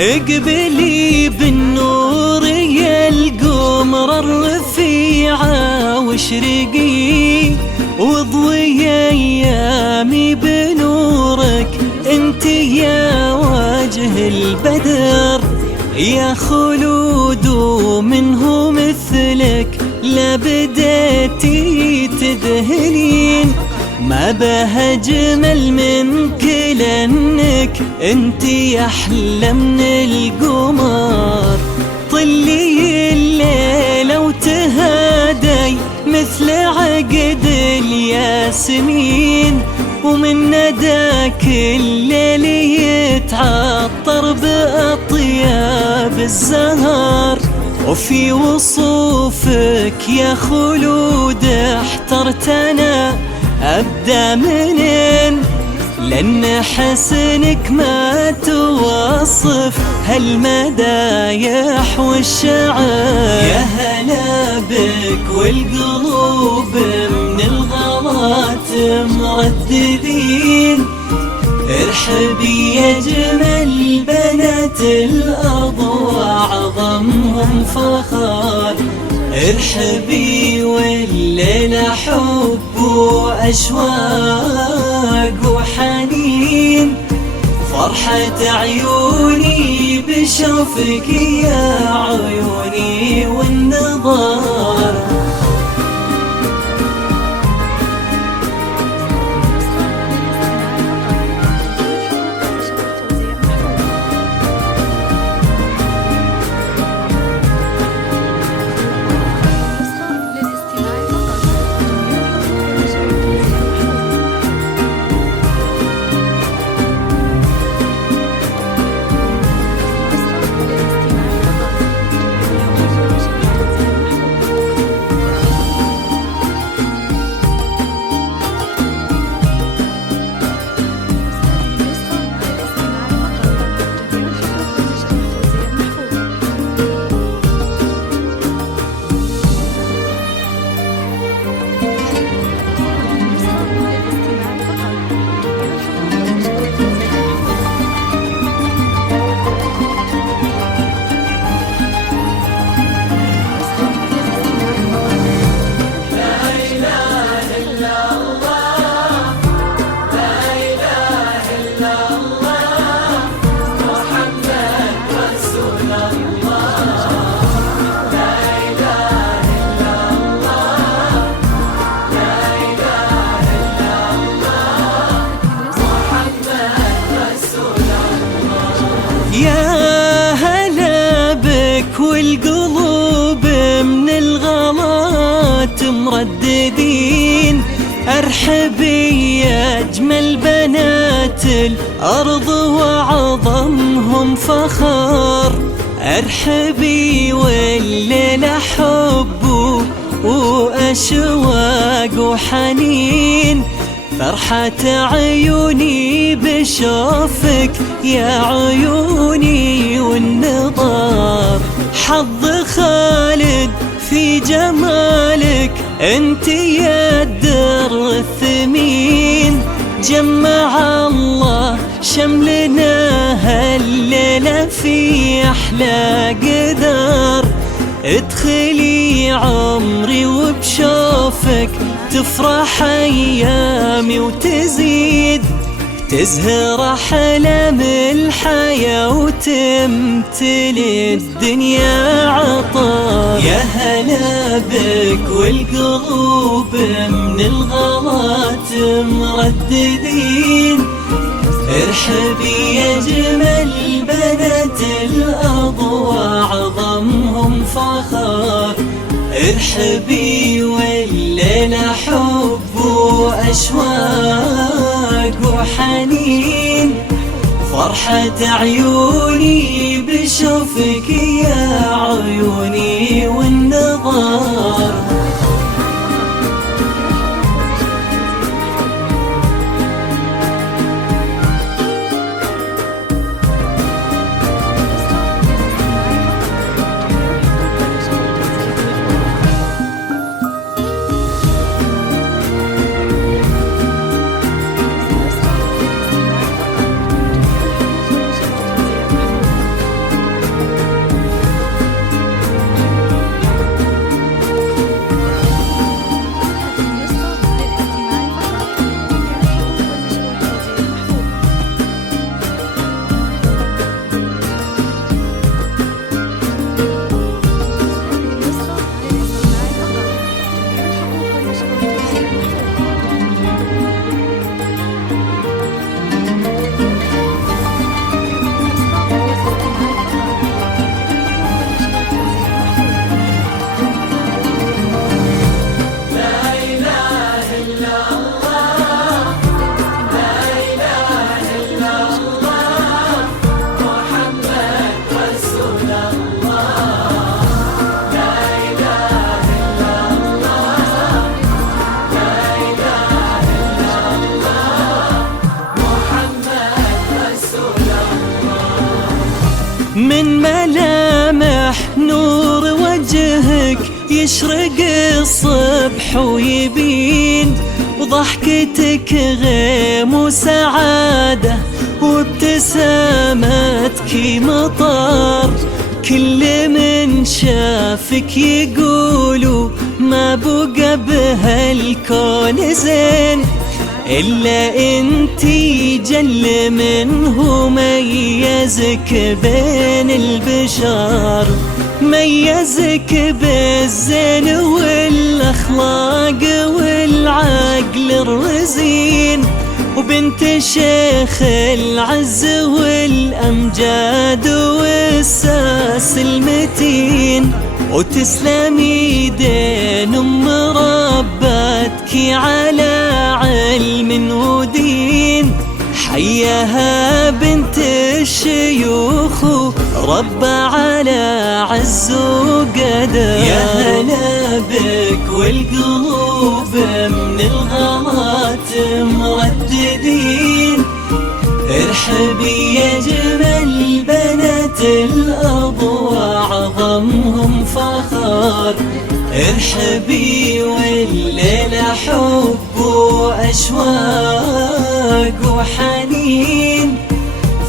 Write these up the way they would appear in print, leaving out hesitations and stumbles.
اقبلي بالنور يا القمر الرفيعة واشرقي واضوي ايامي بنورك. انت يا وجه البدر يا خلود ومنه مثلك لا بديتي تذهلين. ما بها جمل منك لانك انت احلى من القمر. طلي الليلة وتهادي مثل عقد الياسمين، ومن نداك الليل يتعطر بأطياب الزهر. وفي وصوفك يا خلود احترت انا أبدأ منين، لأن حسنك ما توصف هالمدايح والشعر. يا هلا بك والقلوب من الغلات مرددين. ارحبي يا جمل بنات الأرض وأعظمهم فخر. ارحبي والليلة حب وأشواق وحنين. فرحة عيوني بشوفك يا عيوني والنظر. يا هلا بك والقلوب من الغلات مرددين. ارحبي يا اجمل بنات الارض واعظمهم فخر. ارحبي والليلة حب واشواق وحنين. فرحة عيوني بشوفك يا عيوني والنظر. حظ خالد في جمالك انت يا الدر الثمين. جمع الله شملنا هالليلة في أحلى قدر. ادخلي عمري وبشوفك تفرح أيامي وتزيد. تزهر أحلام الحياة وتمتلي الدنيا عطاء. يا هلا بك والقلوب من الغلات مرددين. ارحبي يا جمل بنات الأرض وأعظمهم فخر. ارحبي والليلة حب وأشواق وحنين. فرحة عيوني بشوفك يا عيوني والنظر. ملامح نور وجهك يشرق الصبح ويبين، وضحكتك غيم وسعادة وابتسامتك مطر. كل من شافك يقولوا ما بقى بهالكون زين إلا انتي، جل منه ميزك بين البشر، ميزك بالزين والأخلاق والعقل الرزين، وبنت شيخ العز والأمجاد والساس المتين. وتسلمي دين ربتك على علم ودين، حياها بنت الشيوخ رب على عز وقدر. يا هلا بك والقلوب من الغلات مرددين، ارحبي يا جمل بنات الأرض وأعظمهم فخر. ارحبي والليلة حب وأشواق وحنين،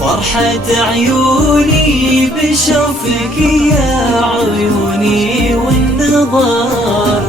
فرحة عيوني بشوفك يا عيوني والنظر.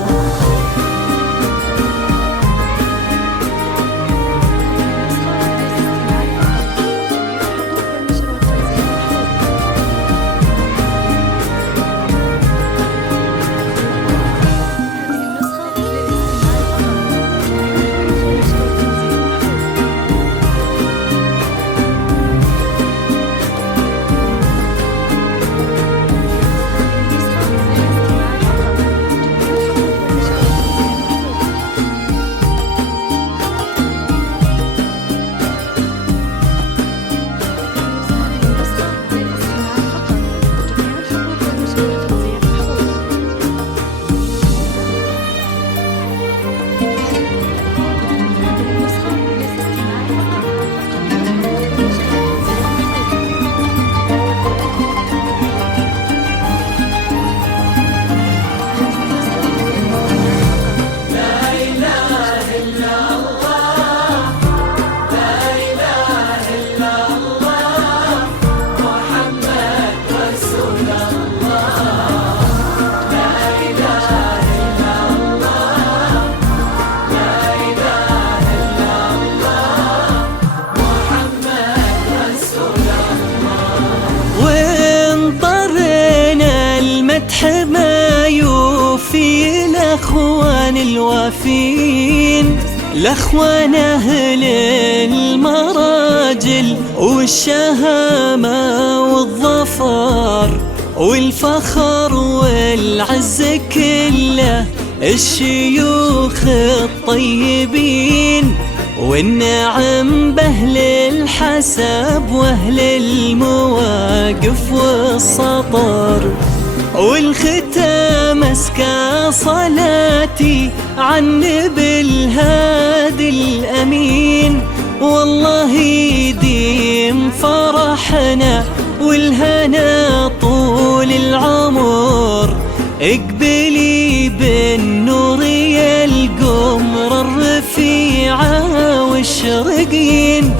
ما يوفي الأخوان الوافين، الأخوان أهل المراجل والشهامة والظفر والفخر والعز كله، الشيوخ الطيبين والنعم بأهل الحسب وأهل المواقف والسطر. والختام أزكى صلاتي عن نبي الهادي الأمين، والله يديم فرحنا والهنا طول العمر. اقبلي بالنور يا القمر الرفيعة والشرقين،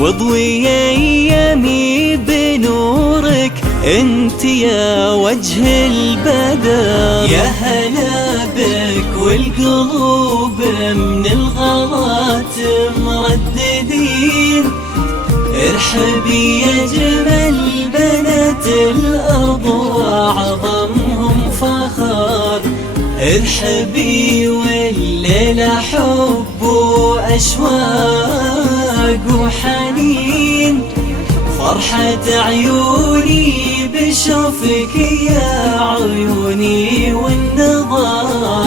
واضوي ايامي بنورك انت يا وجه البدر. يا هلا بك والقلوب من الغلات مرددين، ارحبي يا جمل بنات الأرض وأعظمهم فخر. ارحبي والليلة حب وأشواق وحنين، فرحة عيوني بشوفك يا عيوني والنظر.